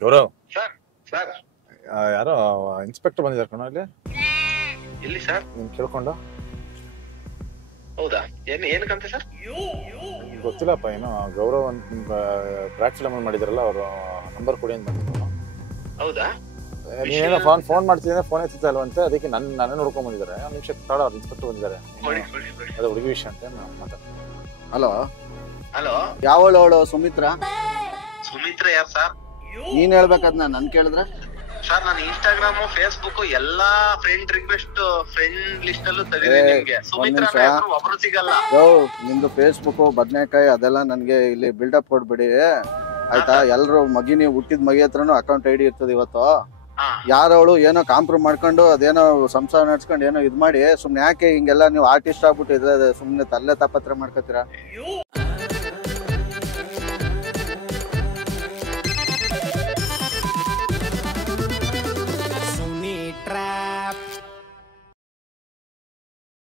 Gaurav sir sir ಯಾರೋ inspector ಬಂದಿದ್ದಾರೆ ಕಣೋ ಇಲ್ಲಿ. ಎಲ್ಲಿ ಸರ್? ನೀನ್ ಕೇಳ್ಕೊಂಡು. ಹೌದಾ? ಏನಕ್ಕಂತೆ ಸರ್? ಗೊತ್ತಿಲ್ಲಪ್ಪ, ಏನೋ ಗೌರವ್ ಅಂತ ಬ್ರಾಡ್ ಫಿಲಮ್ ಮಾಡಿದಾರಲ್ಲ, ಅವರು ನಂಬರ್ ಕೊಡಿ ಅಂತ ಬಂದಿದ್ರು. ಹೌದಾ? ನೀನೇನೋ ಫೋನ್ ಮಾಡ್ತಿದ್ರೆ ಫೋನ್ ಎತ್ತಿದ್ದೆ ಅಲ್ವಂತೆ, ಅದಕ್ಕೆ ನಾನೇ ನೋಡ್ಕೊಂಡ್ ಬಂದಿದ್ದಾರೆ. ಒಂದು ನಿಮಿಷ ತಾಳ, ಅವ್ರು ಇನ್ಸ್ಪೆಕ್ಟರ್ ಬಂದಿದ್ದಾರೆ. ಅದು ಹುಡುಗಿ ವಿಷಯ ಅಂತ ಮಾತಾಡ್ತೀನಿ. ಹಲೋ ಹಲೋ, ಯಾವಳು ಸುಮಿತ್ರಾ? ಸುಮಿತ್ರ ಯಾರು ಸರ್? ನೀನ್ ಹೇಳ್ಬೇಕದ್ನ ನನ್ ಕೇಳಿದ್ರೆ? ಸರ್ ನಾನು ಇನ್ಸ್ಟಾಗ್ರಾಮ್ ಫೇಸ್ಬುಕ್ ಎಲ್ಲಾ ಫ್ರೆಂಡ್ ರಿಕ್ವೆಸ್ಟ್ ಫ್ರೆಂಡ್ ಲಿಸ್ಟ್ ಅಲ್ಲೂ ತೆಗೆದಿದ್ದೀನಿ ನಿಮ್ಗೆ. ಸುಮಿತ್ರ ಒಬ್ರು ಸಿಗಲ್ಲ. ನಿಮ್ದು ಫೇಸ್ಬುಕ್ ಬದನೆಕಾಯಿ ಅದೆಲ್ಲ ನನ್ಗೆ ಇಲ್ಲಿ ಬಿಲ್ಡಪ್ ಕೊಡ್ಬಿಡಿ ಆಯ್ತಾ? ಎಲ್ರು ಮಗಿನಿ ಹುಟ್ಟಿದ ಮಗಿ ಹತ್ರನು ಅಕೌಂಟ್ ಐಡಿ ಇರ್ತದೆ ಇವತ್ತು. ಯಾರವಳು ಏನೋ ಕಾಂಪ್ರಮ್ ಮಾಡ್ಕೊಂಡು ಅದೇನೋ ಸಂಸಾರ ನಡ್ಸ್ಕೊಂಡು ಏನೋ ಇದ್ ಮಾಡಿ ಸುಮ್ನೆ ಯಾಕೆ ಹಿಂಗೆಲ್ಲ ನೀವು ಆರ್ಟಿಸ್ಟ್ ಆಗ್ಬಿಟ್ಟು ಇದ್ರೆ ಸುಮ್ನೆ ತಲ್ಲೆ ತಾಪತ್ರ ಮಾಡ್ಕೋತೀರಾ?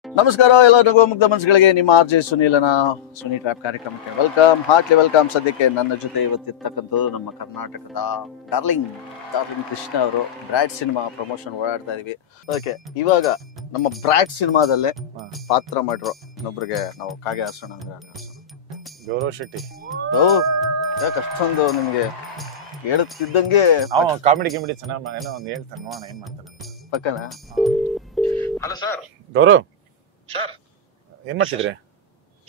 ನಮಸ್ಕಾರ ಎಲ್ಲರಿಗೂ ಮುಗ್ಧ ಮನಸ್ಸುಗಳಿಗೆ, ನಿಮ್ಮ RJ ಸುನೀಲನ ಸುನಿ ಟ್ರ್ಯಾಪ್ ಕಾರ್ಯಕ್ರಮಕ್ಕೆ ಹಾರ್ಟ್ಲಿ ವೆಲ್ಕಮ್. ಸದ್ಯಕ್ಕೆ ನನ್ನ ಜೊತೆ ಇವತ್ತಿರ್ತಕ್ಕಂಥದ್ದು ನಮ್ಮ ಕರ್ನಾಟಕದ ಡಾರ್ಲಿಂಗ್ ಕೃಷ್ಣ ಅವರು. ಬ್ರ್ಯಾಡ್ ಸಿನಿಮಾ ಪ್ರಮೋಷನ್ ಓಡಾಡ್ತಾ ಇದೀವಿ. ಓಕೆ, ಇವಾಗ ನಮ್ಮ ಬ್ರ್ಯಾಡ್ ಸಿನಿಮಾದಲ್ಲೇ ಪಾತ್ರ ಮಾಡ್ರು ಇನ್ನೊಬ್ರಿಗೆ ನಾವು ಕಾಗೆ ಹಾಸೋಣ ಅಂದ್ರೆ ಗೌರವ್ ಶೆಟ್ಟಿ. ಯಾಕೆ ಅಷ್ಟೊಂದು ನಿಮ್ಗೆ ಹೇಳುತ್ತಿದ್ದಂಗೆ ಕಾಮಿಡಿ ಚೆನ್ನಾಗಿ ಏನೋ ಒಂದು ಹೇಳ್ತಾನೆ, ನೋಡೋಣ ಏನ್ ಮಾಡ್ತಾನೆ ಪಕ್ಕನ. Hello sir. ಗೌರವ್ ಸರ್ ಏನ್ ಮಾಡ್ತಿದ್ರಿ?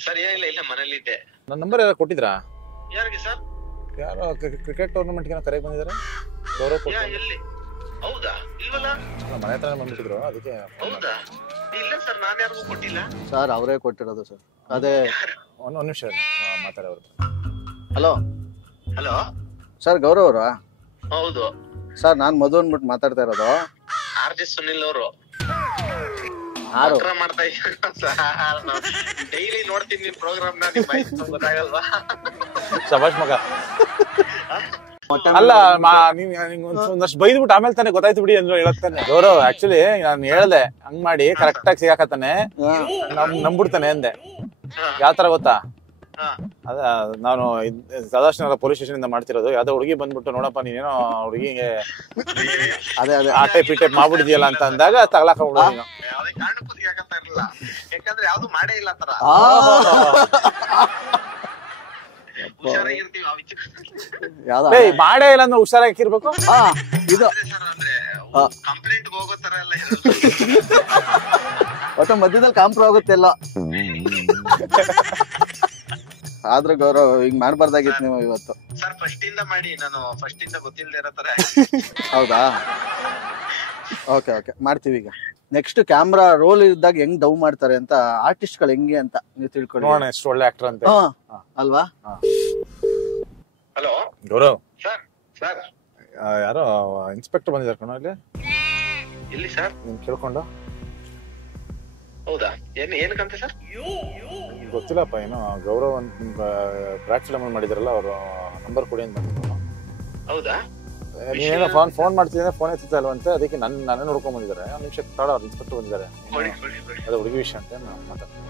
ಸರ್ ಏನಿಲ್ಲ, ಇಲ್ಲ ಮನೇಲಿದ್ದೆ. ನನ್ನ ನಂಬರ್ ಯಾರು ಕೊಟ್ಟಿದ್ರಾ? ಯಾರಿಗೆ ಸರ್? ಯಾರೋ ಕ್ರಿಕೆಟ್ ಟೂರ್ನಮೆಂಟ್ಗೆ ಕರೆಗೆ ಬಂದಿದ್ದಾರೆ. ಗೌರವ್ ಎಲ್ಲಿ? ಹೌದಾ? ಇಲ್ವಲ್ಲ, ಮನೆ ಹತ್ರ ಬಂದ್ಬಿಟ್ಟಿದ್ರು, ಅದಕ್ಕೆ. ಹೌದಾ? ಇಲ್ಲ ಸರ್, ನಾನು ಯಾರಿಗೂ ಕೊಟ್ಟಿಲ್ಲ ಸರ್. ಅವರೇ ಕೊಟ್ಟಿರೋದು ಸರ್. ಅದೇ ಒಂದ್ ನಿಮಿಷ ಮಾತಾಡೋರು. ಹಲೋ ಹಲೋ ಸರ್, ಗೌರವ್ ಅವರಾ? ಹೌದು ಸರ್, ನಾನ್ ಮಧು ಅಂದ್ಬಿಟ್ಟು ಮಾತಾಡ್ತಾ ಇರೋದು. RJ ಸುನಿಲ್ ಅವರು ಯಾರು ಮಾಡ್ತಾ ಇದ್ದಾರೆ. ಡೈಲಿ ನೋಡ್ತೀನಿ ನಿಮ್ ಪ್ರೋಗ್ರಾಮ್ ನ, ಗೊತ್ತಾಗಲ್ವಾ? ಶಬಾಷ್ ಮಗ. ಅಲ್ಲ, ಒಂದಷ್ಟು ಬೈದ್ಬಿಟ್ಟು ಆಮೇಲೆ ತಾನೆ ಗೊತ್ತಾಯ್ತು ಬಿಡಿ ಅಂದ್ರೆ ಹೇಳತ್ತಾನೆ. ಗೌರವ್ ಆಕ್ಚುಲಿ ನಾನು ಹೇಳ್ದೆ ಹಂಗ್ ಮಾಡಿ ಕರೆಕ್ಟ್ ಆಗಿ ಸಿಗಾಕತ್ತಾನೆ, ನಂಬಿಡ್ತಾನೆ ಅಂದೆ. ಯಾವ ತರ ಗೊತ್ತಾ? ಅದ ನಾನು ಸದಾಶಿವನಗರ ಪೊಲೀಸ್ ಸ್ಟೇಷನ್ ಇಂದ ಮಾಡ್ತಿರೋದು. ಯಾವ್ದೋ ಹುಡುಗಿ ಬಂದ್ಬಿಟ್ಟು, ನೋಡಪ್ಪ ನೀನೇನೋ ಹುಡುಗಿಗೆ ಅದೇ ಆ ಟೈಪ್ ಈ ಟೈಪ್ ಮಾಡ್ಬಿಟ್ಟಿದ್ಯಲ್ಲ ಅಂತ ಅಂದಾಗ ತಗಲಾಕ ಹುಡುಗ. ಯಾಕಂದ್ರೆ ಯಾವ್ದು ಮಾಡೇ ಇಲ್ಲ ತರ. ಮಾಡೇ ಇಲ್ಲ ಅಂದ್ರೆ ಹುಷಾರಾಗಿರ್ಬೇಕು. ಇದು ಕಂಪ್ಲೇಂಟ್ ಹೋಗೋ ತರ ಎಲ್ಲ ಒಟ್ಟು ಮಧ್ಯದಲ್ಲಿ ಕಾಂಪ್ರೋ ಆಗುತ್ತೆ ಎಲ್ಲ. ಆದ್ರೆ ಗೌರವ್ ಹಿಂಗ್ ಮಾಡ್ಬಾರ್ದಾಗಿತ್ತು ನೀವು ಇವತ್ತು. ಸರ್ ಫಸ್ಟ್ ಇಂದ ಮಾಡಿ, ನಾನು ಫಸ್ಟ್ ಇಂದ ಗೊತ್ತಿಲ್ಲದೆ ಇರೋ ತರ. ಹೌದಾ? ಓಕೆ ಓಕೆ, ಮಾಡ್ತೀವಿ. ಈಗ ನೆಕ್ಸ್ಟ್ ಕ್ಯಾಮ್ರಾ ರೋಲ್ ಇದ್ದಾಗ ಹೆಂಗ್ ಡೌ ಮಾಡ್ತಾರೆ ಅಂತ ಆರ್ಟಿಸ್ಟ್ ಗಳು ಹೆಂಗೆ ಅಂತ ನೀವು ತಿಳ್ಕೊಳ್ಳಿ. ನೋಡೋಣ ಎಷ್ಟು ಒಳ್ಳೆ ಆಕ್ಟರ್ ಅಂತ ಅಲ್ವಾ? Hello Gaurav sir. ಸರ್ ಯಾರೋ ಇನ್ಸ್ಪೆಕ್ಟರ್ ಬಂದಿದ್ದಾರೆ ಕಣೋ ಇಲ್ಲಿ. ಎಲ್ಲಿ ಸರ್? ನೀನ್ ಕೇಳ್ಕೊಂಡು. ಹೌದಾ? ಏನಕ್ಕಂತೆ ಸರ್? ಗೊತ್ತಿಲ್ಲಪ್ಪ, ಏನೋ ಗೌರವ್ ಅಂತ ಬ್ರಾಡ್ ಫಿಲಮ್ ಮಾಡಿದಾರಲ್ಲ, ಅವರು ನಂಬರ್ ಕೊಡಿ ಅಂತ ಬಂದಿದ್ರು. ಹೌದಾ? ನೀನೇನೋ ಫೋನ್ ಮಾಡ್ತಿದ್ರೆ ಫೋನ್ ಎತ್ತಿದ್ದೆ ಅಲ್ವಂತೆ, ಅದಕ್ಕೆ ನಾನೇ ನೋಡ್ಕೊಂಡ್ ಬಂದಿದ್ದಾರೆ. ಒಂದು ನಿಮಿಷ ತಾಳ, ಅವ್ರು ಇನ್ಸ್ಪೆಕ್ಟರ್ ಬಂದಿದ್ದಾರೆ. ಅದು ಹುಡುಗಿ ವಿಷಯ ಅಂತ ಮಾತಾಡ್ತೀನಿ.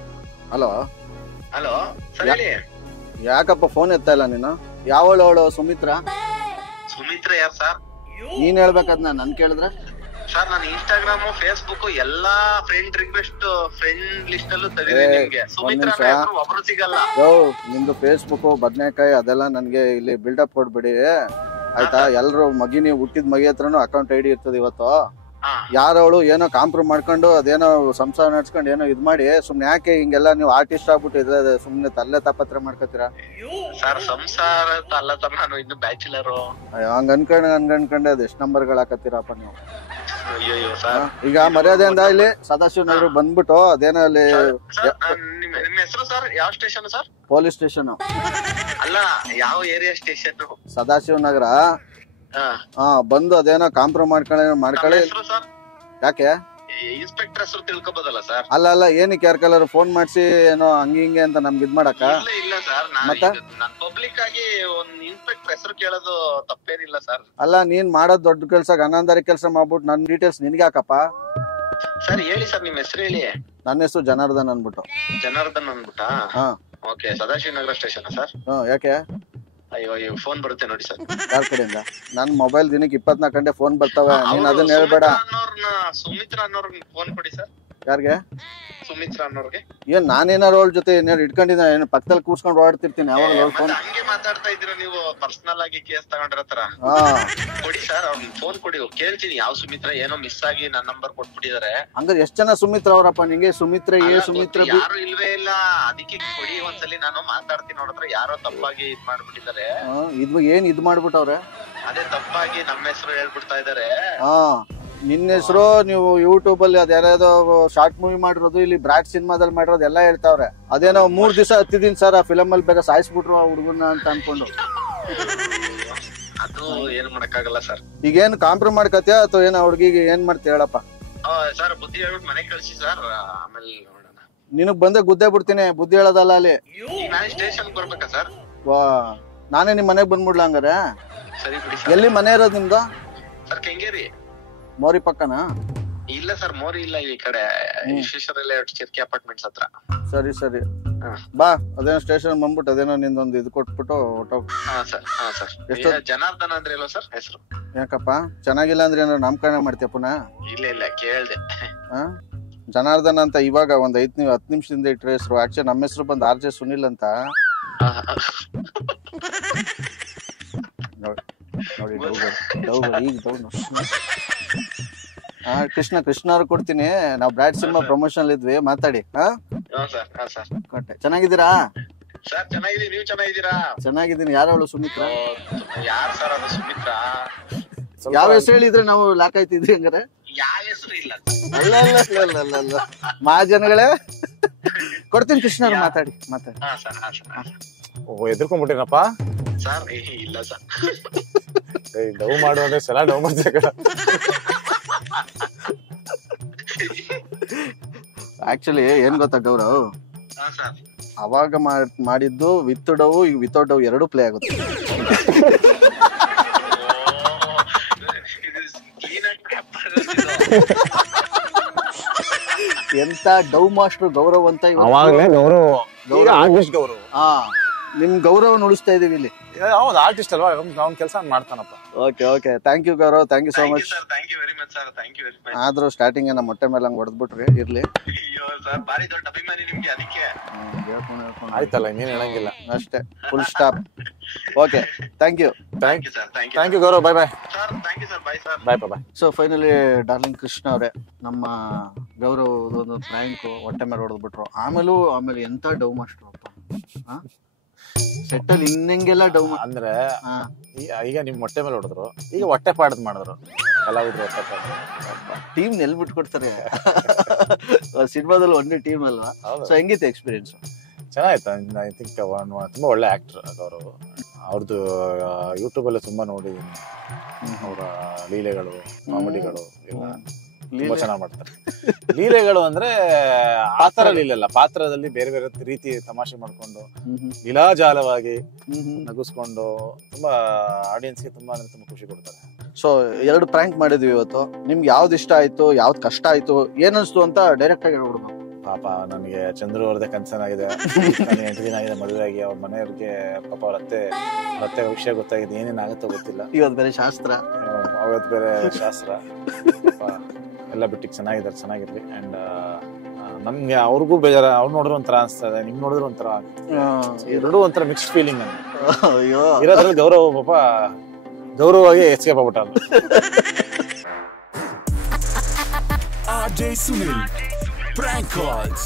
ಹಲೋ ಹಲೋ ಸರ್, ಹೇಳಿ. ಯಾಕಪ್ಪ ಫೋನ್ ಎತ್ತಾ ಇಲ್ಲ ನೀನು? ಯಾವಳು ಸುಮಿತ್ರಾ? ಸುಮಿತ್ರ ಯಾರು ಸರ್? ನೀನ್ ಹೇಳ್ಬೇಕದ್ನ ನನ್ ಕೇಳಿದ್ರೆ? ಸರ್ ನಾನು ಇನ್ಸ್ಟಾಗ್ರಾಮ್ ಫೇಸ್ಬುಕ್ ಎಲ್ಲಾ ಫ್ರೆಂಡ್ ರಿಕ್ವೆಸ್ಟ್ ಫ್ರೆಂಡ್ ಲಿಸ್ಟ್ ಅಲ್ಲೂ ತೆಗೆದಿದ್ದೀನಿ ನಿಮ್ಗೆ. ಸುಮಿತ್ರ ಒಬ್ರು ಸಿಗಲ್ಲ. ನಿಮ್ದು ಫೇಸ್ಬುಕ್ ಬದನೆಕಾಯಿ ಅದೆಲ್ಲ ನನ್ಗೆ ಇಲ್ಲಿ ಬಿಲ್ಡಪ್ ಕೊಡ್ಬಿಡಿ ಆಯ್ತಾ? ಎಲ್ರು ಮಗಿನಿ ಹುಟ್ಟಿದ ಮಗಿ ಹತ್ರನು ಅಕೌಂಟ್ ಐಡಿ ಇರ್ತದೆ ಇವತ್ತು. ಯಾರವಳು ಏನೋ ಕಾಂಪ್ರಮ್ ಮಾಡ್ಕೊಂಡು ಅದೇನೋ ಸಂಸಾರ ನಡ್ಸ್ಕೊಂಡು ಏನೋ ಇದ್ ಮಾಡಿ ಸುಮ್ನೆ ಯಾಕೆ ಹಿಂಗೆಲ್ಲ ನೀವು ಆರ್ಟಿಸ್ಟ್ ಆಗ್ಬಿಟ್ಟು ಇದ್ರೆ ಸುಮ್ನೆ ತಲ್ಲೆ ತಾಪತ್ರ ಮಾಡ್ಕೋತೀರಾ? ಸರ್ ಸಂಸಾರ ಅಲ್ಲ ಸರ್, ನಾನು ಇನ್ನು ಬ್ಯಾಚುಲರ್. ಹಂಗ ಅನ್ಕೊಂಡೆ ಅದ್ ಎಷ್ಟ್ ನಂಬರ್ಗಳು ಹಾಕತ್ತೀರಪ್ಪ ನೀವು? ಅಯ್ಯೋ ಸರ್, ಈಗ ಮರ್ಯಾದೆಯಿಂದ ಇಲ್ಲಿ ಸದಾಶಿವನಗರ ಬಂದ್ಬಿಟ್ಟು ಅದೇನೋ ಅಲ್ಲಿ ನಿಮ್ಮ ಹೆಸರು ಸರ್? ಯಾವ ಸ್ಟೇಷನ್ ಸರ್? ಪೊಲೀಸ್ ಸ್ಟೇಷನ್ ಅಲ್ಲ, ಯಾವ ಏರಿಯಾ ಸ್ಟೇಷನ್? ಸದಾಶಿವನಗರ. ಬಂದು ಅದೇನೋ ಕಾಂಪ್ರಮ್ ಮಾಡ್ಕೊಳ್ಳಿ. ಯಾಕೆ? ಇನ್ಸ್ಪೆಕ್ಟರ್ ಹೆಸರು ತಿಳ್ಕೊಬೋದಲ್ಲ ಸರ್? ಅಲ್ಲ ಏನಕ್ಕೆ ಯಾರ ಕಲರ್ ಫೋನ್ ಮಾಡ್ಸಿ ಏನೋ ಹಿಂಗೆ ಅಂತ ನಮ್ಗೆ ಇದ್ ಮಾಡಕ? ಇಲ್ಲ ಸರ್, ನಾನು ಪಬ್ಲಿಕ್ ಆಗಿ ಒಂದ್ ಇನ್ಸ್ಪೆಕ್ಟರ್ ಹೆಸರು ಕೇಳೋದು ತಪ್ಪೇನಿಲ್ಲ ಸರ್. ಅಲ್ಲ, ನೀನ್ ಮಾಡೋದ್ ದೊಡ್ಡ ಕೆಲ್ಸ, ಅನಾಂದಾರಿ ಕೆಲ್ಸ ಮಾಡ್ಬಿಟ್ಟು ನನ್ ಡೀಟೇಲ್ಸ್ ನಿನ್ಗೆ ಹಾಕಪ್ಪ. ಸರ್ ಹೇಳಿ ಸರ್, ನಿಮ್ ಹೆಸರು ಹೇಳಿ. ನನ್ನ ಹೆಸರು ಜನಾರ್ದನ್ ಅನ್ಬಿಟ್ಟು. ಜನಾರ್ದನ್ ಅನ್ಬಿಟ್ಟ? Okay, Sadashivanagar station sir? ಯಾಕೆ? ಅಯ್ಯೋ ಫೋನ್ ಬರುತ್ತೆ ನೋಡಿ ಸರ್. ಯಾರ ಕಡೆಯಿಂದ? ನನ್ ಮೊಬೈಲ್ ದಿನಕ್ಕೆ 24 ಗಂಟೆ ಫೋನ್ ಬರ್ತವೆ, ನೀನ್ ಅದನ್ನ ಹೇಳ್ಬೇಡ. ಸುಮಿತ್ರಾ ಅನ್ನೋರ್ಗೆ ಫೋನ್ ಕೊಡಿ ಸರ್. ಯಾರ್ಗೆ? ಸುಮಿತ್ರಾ ಅನ್ನೋರ್ಗೆ. ಏನ್ ನಾನೇನಾರು ಅವಳ ಜೊತೆ ಏನಾರು ಇಟ್ಕೊಂಡಿನ, ಏನು ಪಕ್ಕದಲ್ಲಿ ಕೂರ್ಸ್ಕೊಂಡು ಓಡಾಡ್ತಿರ್ತೀನಿ ಯಾವಾಗ ಫೋನ್? ಹಂಗೆ ಮಾತಾಡ್ತಾ ಇದ್ದೀರಾ ನೀವು, ಪರ್ಸನಲ್ ಆಗಿ ಕೇಸ್ ತಗೊಂಡಿರತ್ತರ. ಕೊಡಿ ಸರ್ ಅವ್ರ ಫೋನ್ ಕೊಡಿ, ಕೇಳ್ತೀನಿ ಯಾವ ಸುಮಿತ್ರಾ, ಏನೋ ಮಿಸ್ ಆಗಿ ನನ್ನ ನಂಬರ್ ಕೊಟ್ಬಿಟ್ಟಿದಾರೆ. ಹಂಗಾರೆ ಎಷ್ಟ್ ಜನ ಸುಮಿತ್ರಾ ಅವರಪ್ಪ ನಿಂಗೆ? ಸುಮಿತ್ರಾ ಎ, ಸುಮಿತ್ರಾ ಬಿ, ಯಾರು ಇಲ್ವೇ ಇಲ್ಲ. ಅದಕ್ಕೆ ಕೊಡಿ ಒಂದ್ಸಲಿ, ನಾನು ಮಾತಾಡ್ತೀನಿ ನೋಡಿದ್ರೆ. ಯಾರೋ ತಪ್ಪಾಗಿ ಇದ್ ಮಾಡ್ಬಿಟ್ಟಿದ್ದಾರೆ. ಏನ್ ಇದ್ ಮಾಡ್ಬಿಟ್ಟವ್ರೆ? ಅದೇ ತಪ್ಪಾಗಿ ನಮ್ಮ ಹೆಸರು ಹೇಳ್ಬಿಡ್ತಾ ಇದಾರೆ. ನಿನ್ನ ಹೆಸರು ನೀವು ಯೂಟ್ಯೂಬ್ ಅಲ್ಲಿ ಅದ್ಯಾರೋ ಶಾರ್ಟ್ ಮೂವಿ ಮಾಡಿರೋದು, ಇಲ್ಲಿ ಬ್ರಾಡ್ ಸಿನಿಮಾದಲ್ಲಿ ಮಾಡಿರೋದು ಎಲ್ಲ ಹೇಳ್ತಾವ್ರೆ. ಅದೇನೋ 3 ದಿವಸ ಹತ್ತಿದೀನಿ ಸರ್ ಆ ಫಿಲಮ್ ಅಲ್ಲಿ, ಬೇಗ ಸಾಯಿಸ್ಬಿಟ್ರು ಆ ಹುಡುಗನ ಅಂತ ಅನ್ಕೊಂಡು. ಅದು ಏನ್ ಮಾಡಕ್ಕಾಗಲ್ಲ ಸರ್. ಈಗ ಏನ್ ಕಾಂಪ್ರಮೈಸ್ ಮಾಡ್ಕತ್ಯಾ ಅಥವಾ ಏನ ಹುಡುಗಿಗೆ ಏನ್ ಮಾಡ್ತೀಯ ಹೇಳಪ್ಪ? ಸರ್ ಬುದ್ಧಿ ಹೇಳ್ಬಿಟ್ಟು ಮನೆಗೆ ಕಳ್ಸಿ ಸರ್, ಆಮೇಲೆ ನೋಡೋಣ. ನಿನಗ್ ಬಂದೆ ಗುದ್ದೆ ಬಿಡ್ತೀನಿ, ಬುದ್ಧಿ ಹೇಳೋದಲ್ಲ ಅಲ್ಲಿ. ನಾನು ಸ್ಟೇಷನ್ ಬರ್ಬೇಕಾ ಸರ್? ವಾ, ನಾನೇ ನಿಮ್ ಮನೆಗ್ ಬಂದ್ಬಿಡ್ಲ ಹಂಗಾರೆ? ಸರಿ ಬಿಡಿ. ಎಲ್ಲಿ ಮನೆ ಇರೋದು ನಿಮ್ದು? ಸರ್ ಕೆಂಗೇರಿ. ಮೋರಿ ಪಕ್ಕನಾ? ಇಲ್ಲ ಸರ್ ಮೋರಿ ಇಲ್ಲ, ಈ ಕಡೆ ವಿಶ್ವೇಶ್ವರ ಚಿರ್ಕಿ ಅಪಾರ್ಟ್ಮೆಂಟ್ಸ್ ಹತ್ರ. ಸರಿ ಸರಿ, ಬಾ. ಅದೇನೋ ಸ್ಟೇಷನ್ ಬಂದ್ಬಿಟ್ಟು ಅದೇನೋ ನಿಂದೊಂದು ಇದು ಕೊಟ್ಬಿಟ್ಟು ಹೊಟ್ಟೋಗ್. ಎಷ್ಟು ಜನಾರ್ದನ ಅಂದ್ರೆ ಇಲ್ವಾ ಸರ್ ಹೆಸರು? ಯಾಕಪ್ಪ ಚೆನ್ನಾಗಿಲ್ಲ ಅಂದ್ರೆ ಏನಾದ್ರು ನಾಮಕರಣ ಮಾಡ್ತೀಯ ಪುನಃ? ಇಲ್ಲ ಕೇಳ್ದೆ. ಜನಾರ್ದನ್ ಅಂತ ಇವಾಗ ಒಂದ್ 10 ನಿಮಿಷದಿಂದ ಇಟ್ರೆ ಹೆಸರು. ಆಕ್ಚುಲಿ ನಮ್ಮ ಹೆಸರು ಬಂದ್ RJ ಸುನಿಲ್ ಅಂತ. ನೋಡಿ ಕೃಷ್ಣ ಅವ್ರು ಕೊಡ್ತೀನಿ. ನಾವ್ ಬ್ರಾಡ್ ಸಿನಿಮಾ ಪ್ರಮೋಷನ್ ಇದ್ವಿ, ಮಾತಾಡಿ. ಕೊಟ್ಟೆ. ಚೆನ್ನಾಗಿದ್ದೀರಾ ಸರ್? ಚೆನ್ನಾಗಿದ್ದೀನಿ, ನೀವು ಚೆನ್ನಾಗಿದ್ದೀರಾ? ಚೆನ್ನಾಗಿದ್ದೀನಿ. ಯಾರವಳು ಸುಮಿತ್ರಾ? ಯಾರು ಸರ್ ಅದು ಸುಮಿತ್ರಾ? ಯಾವ ಹೆಸರು ಹೇಳಿದ್ರೆ ನಾವು ಲಾಕ್ ಆಯ್ತಿದ್ವಿ ಹಂಗಾರೆ? ಯಾವ ಹೆಸರು ಇಲ್ಲ. ಅಲ್ಲ ಮಹಾಜನಗಳೇ, ಕೊಡ್ತೀನಿ. ಕೃಷ್ಣ ಅವ್ರು ಮಾತಾಡಿ. ಎದ್ರಕೊಂಡ್ಬಿಟ್ಟಿನಪ್ಪ ಸರ್. ಇಲ್ಲ ಸರ್, ಡವ್ ಮಾಡುವಂದ್ರೆ ಸಲ ಡವ್ ಮಾಡ್ತೀಯ. ಆಕ್ಚುಲಿ ಏನ್ ಗೊತ್ತಾ ಗೌರವ್, ಅವಾಗ ಮಾಡಿದ್ದು ವಿತ್ ಡವ್, ಈಗ ವಿತೌಟ್ ಡವ್ 2 ಪ್ಲೇ ಆಗುತ್ತೆ. ಎಂತ ಡವ್ ಮಾಸ್ಟರ್ ಗೌರವ್ ಅಂತ. ಗೌರವ್ ನಿಮ್ ಗೌರವ ಉಳಿಸ್ತಾ ಇದೀವಿ ಇಲ್ಲಿ. ಹೌದು, ಆರ್ಟಿಸ್ಟ್ ಅಲ್ವಾ, ಅವ್ನ ಕೆಲಸ ಮಾಡ್ತಾನಪ್ಪ. Okay, thank you Gaurav, thank you so much. Thank you very much sir, thank you very much. ಆದ್ರೂ ಸ್ಟಾರ್ಟಿಂಗ್ ನಮ್ಮ ಮೊಟ್ಟೆ ಮೇಲೆ ಹಂಗ್ ಹೊಡೆದ್ಬಿಟ್ರಿ, ಇರ್ಲಿ. ಅಯ್ಯೋ ಸರ್, ಬಾರಿ ದೊಡ್ಡ ಅಭಿಮಾನಿ ನಿಮ್ಗೆ, ಅದಕ್ಕೆ ಆಯ್ತಲ್ಲ, ಇನ್ನೇನ್ ಹೇಳಂಗಿಲ್ಲ, ಅಷ್ಟೇ, full stop. Okay, thank you sir, thank you Gaurav, bye bye sir. Thank you sir, bye sir, bye. So finally darling Krishna ಅವರೇ, ನಮ್ಮ ಗೌರವ್ ಒಂದು ಪ್ರ್ಯಾಂಕ್ ಹೊಟ್ಟೆ ಮೇಲೆ ಹೊಡೆದ್ಬಿಟ್ರು. ಆಮೇಲೆ ಎಂತ ಡವ್ ಮಾಸ್ಟರ್ ಅಪ್ಪ. ಸೆಟ್ಟಲ್ ಇನ್ನಂಗೆಲ್ಲ ಡೌ ಅಂದ್ರೆ ಈಗ ನಿಮ್ ಹೊಟ್ಟೆ ಮೇಲೆ ಹೊಡೆದ್ರು, ಈಗ ಹೊಟ್ಟೆ ಪಾಡದ್ ಮಾಡಿದ್ರು ಕಲಾವಿದ್ರು. ಟೀಮ್ ಎಲ್ಲಿ ಬಿಟ್ಕೊಡ್ತಾರೆ ಸಿನಿಮಾದಲ್ಲಿ, ಒಂದೇ ಟೀಮ್ ಅಲ್ವಾ? ಸೊ ಹೆಂಗಿತ್ತು ಎಕ್ಸ್ಪೀರಿಯನ್ಸ್? ಚೆನ್ನಾಯ್ತು. ಐ ಥಿಂಕ್ ತುಂಬಾ ಒಳ್ಳೆ ಆಕ್ಟರ್ ಅವರು. ಅವ್ರದ್ದು ಯೂಟ್ಯೂಬ್ ಅಲ್ಲಿ ತುಂಬಾ ನೋಡಿದೀನಿ, ಅವರ ಲೀಲೆಗಳು, ಕಾಮಿಡಿಗಳು ಎಲ್ಲ ತುಂಬಾ ಚೆನ್ನಾಗಿ ಮಾಡ್ತಾರೆ. ಲೀಲೆಗಳು ಅಂದ್ರೆ ಆತರ ಲೀಲೆಲ್ಲ, ಪಾತ್ರದಲ್ಲಿ ಬೇರೆ ಬೇರೆ ರೀತಿ ತಮಾಷೆ ಮಾಡ್ಕೊಂಡು ಲೀಲಾಜಾಲವಾಗಿ ನಗಿಸ್ಕೊಂಡು ತುಂಬಾ ಆಡಿಯನ್ಸ್ಗೆ ತುಂಬಾ ಖುಷಿ ಕೊಡ್ತಾರೆ. ಸೊ 2 ಪ್ರ್ಯಾಂಕ್ ಮಾಡಿದ್ವಿ ಇವತ್ತು. ನಿಮ್ಗೆ ಯಾವ್ದು ಇಷ್ಟ ಆಯ್ತು, ಯಾವ್ದು ಕಷ್ಟ ಆಯ್ತು, ಏನನ್ಸ್ತು ಅಂತ ಡೈರೆಕ್ಟ್ ಆಗಿ ಹೇಳ್ಬಿಡ್ಬೇಕು. ಪಾಪ ನನಗೆ ಚಂದ್ರು ಅವ್ರದ್ದೇ ಕನ್ಸನಾಗಿದೆ. 8 ದಿನ ಆಗಿದೆ ಮದುವೆ ಆಗಿ. ಅವ್ರ ಮನೆಯವ್ರಿಗೆ ಪಾಪ ಅವ್ರ ಅತ್ತೆ ವಿಷಯ ಗೊತ್ತಾಗಿದೆ, ಏನೇನಾಗುತ್ತೋ ಗೊತ್ತಿಲ್ಲ. ಇವತ್ತು ಬೇರೆ ಶಾಸ್ತ್ರ, ಅವತ್ತು ಬೇರೆ ಶಾಸ್ತ್ರ. ಎಲ್ಲ ಬಿಟ್ಟಿಗೆ ಚೆನ್ನಾಗಿರ್ಲಿ. ಅಂಡ್ ನಮ್ಗೆ ಅವ್ರಿಗೂ ಬೇಜಾರ. ಅವ್ರು ನೋಡಿದ್ರೆ ಒಂಥರ ಅನ್ಸ್ತದೆ, ನಿಮ್ ನೋಡಿದ್ರೆ ಒಂಥರ, ಎರಡೂ ಒಂಥರ ಮಿಕ್ಸ್ಡ್ ಫೀಲಿಂಗ್. ಇರೋದ್ರಲ್ಲಿ ಗೌರವವಾಗಿ ಎಸ್ಕೇಪ್ ಆಗ್ಬಿಟ್ಟ. RJ Sunil Prank Calls.